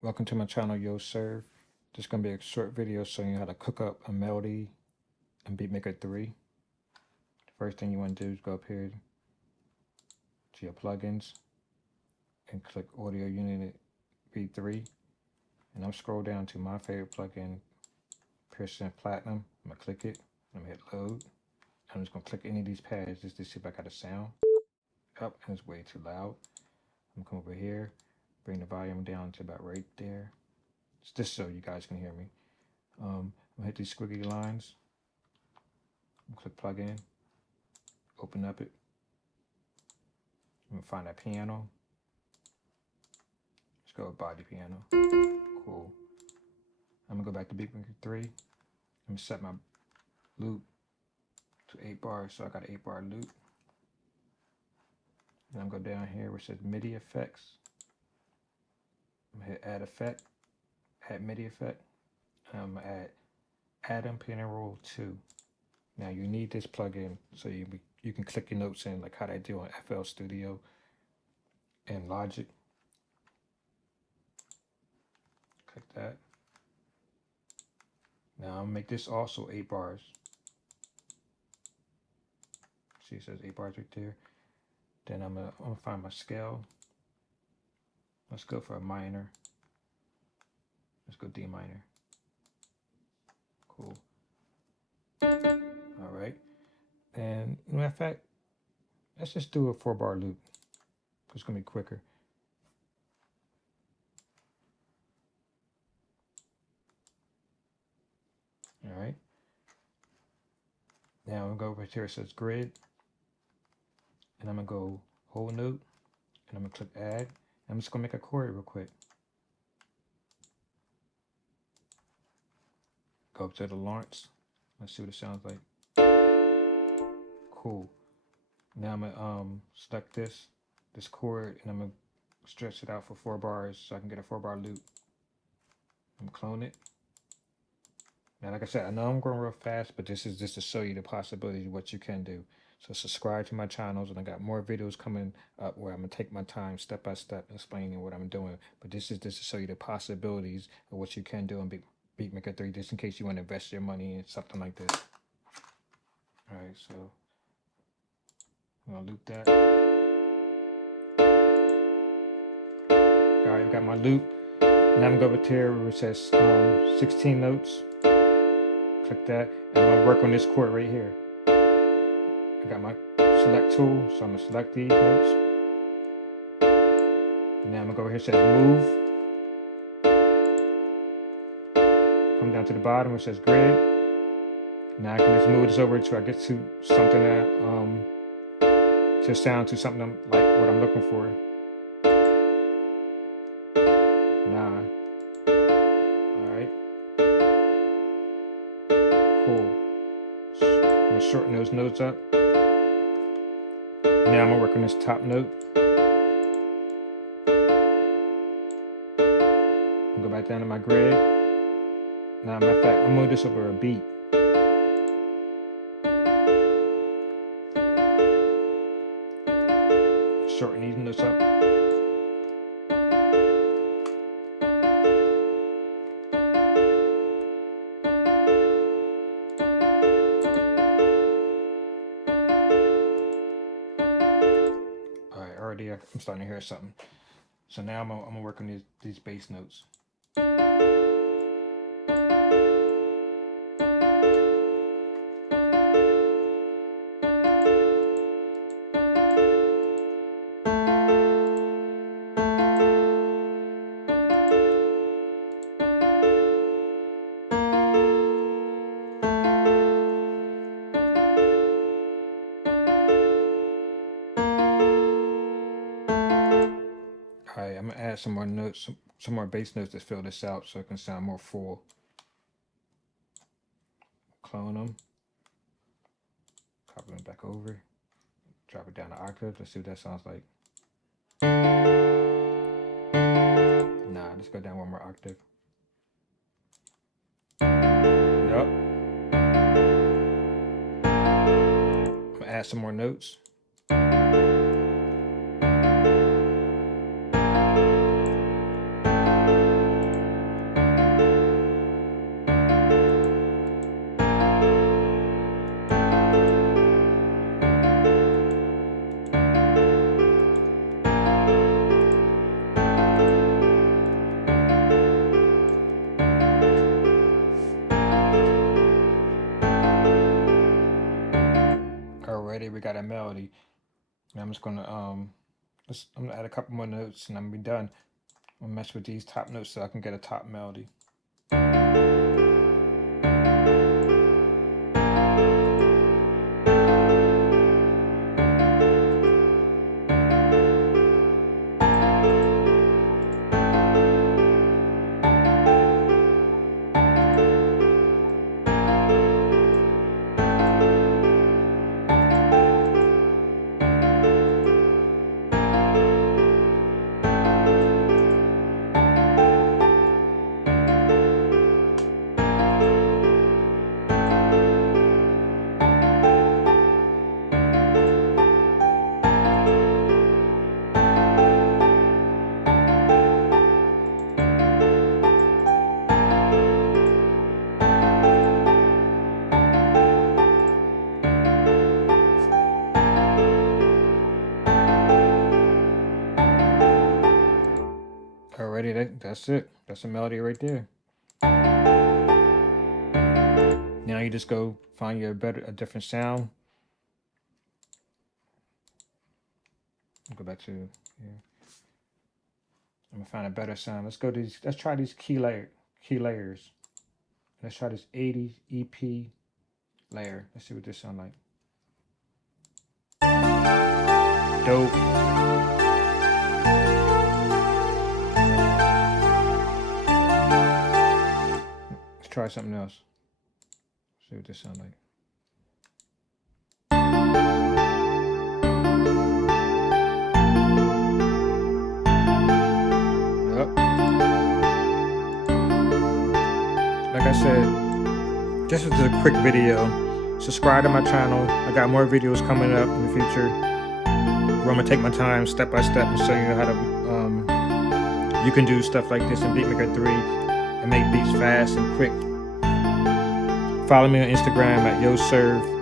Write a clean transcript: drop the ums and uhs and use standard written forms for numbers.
Welcome to my channel, Yo Serve. This is going to be a short video showing you how to cook up a melody in Beatmaker 3. The first thing you want to do is go up here to your plugins and click Audio Unit V3. And I'm scroll down to my favorite plugin, Pearson Platinum. I'm going to click it. I'm going to hit load. I'm just going to click any of these pads just to see if I got a sound. Up, and it's way too loud. I'm going to come over here, bring the volume down to about right there. Just so you guys can hear me. I'm gonna hit these squiggly lines. Click plugin. Open up it. I'm gonna find that piano. Let's go with body piano. Cool. I'm gonna go back to Beatmaker 3. I'm gonna set my loop to 8 bars, so I got an 8 bar loop. And I'm gonna go down here where it says MIDI effects. I'm gonna hit add effect. Add MIDI effect. I'm gonna add Atom Piano Roll 2. Now you need this plugin so you can click your notes in like how they do on FL Studio and Logic. Click that. Now I'm gonna make this also 8 bars. See, it says 8 bars right there. Then I'm gonna find my scale. Let's go for a minor. Let's go D minor. Cool. All right. And matter of fact, let's just do a 4 bar loop. It's gonna be quicker. All right. Now I'm gonna go over here. It says grid, and I'm gonna go whole note, and I'm gonna click add. I'm just gonna make a chord real quick. Go up to the Lawrence. Let's see what it sounds like. Cool. Now I'm gonna select this chord, and I'm gonna stretch it out for 4 bars so I can get a 4 bar loop. I'm gonna clone it. Now, like I said, I know I'm going real fast, but this is just to show you the possibilities of what you can do. So subscribe to my channels, and I got more videos coming up where I'm gonna take my time step by step explaining what I'm doing. But this is just to show you the possibilities of what you can do in Beatmaker 3, just in case you want to invest your money in something like this. All right, so I'm gonna loop that. All right, I got my loop. Now I'm gonna go over here where it says 16 notes. Click that, and I'm gonna work on this chord right here. I got my select tool, so I'm gonna select these notes. And now I'm gonna go over here, it says move. Come down to the bottom where it says grid. Now I can just move this over until I get to something that to sound to something like what I'm looking for. Nah. Alright. Cool. I'm gonna shorten those notes up. Now I'm gonna work on this top note. I'll go back down to my grid. Now, matter of fact, I'll move this over a beat. Shorten these notes up. Alright, already I'm starting to hear something. So now I'm gonna work on these bass notes. Alright, I'm gonna add some more notes, some more bass notes to fill this out so it can sound more full. Clone them. Copy them back over. Drop it down to octave. Let's see what that sounds like. Nah, let's go down one more octave. Yup. I'm gonna add some more notes. we got a melody. Now I'm just gonna I'm gonna add a couple more notes and I'm gonna be done. I'm gonna mess with these top notes so I can get a top melody. Alrighty, that's it. That's a melody right there. Now you just go find a different sound. I'll go back to here. I'm gonna find a better sound. Let's try these key layers. Let's try this 80s EP layer. Let's see what this sounds like. Dope. Let's try something else. See what this sounds like. Yep. Like I said, this was a quick video. Subscribe to my channel. I got more videos coming up in the future where I'm gonna take my time step by step and show you how to you can do stuff like this in Beatmaker 3 and make beats fast and quick. Follow me on Instagram at YoServe.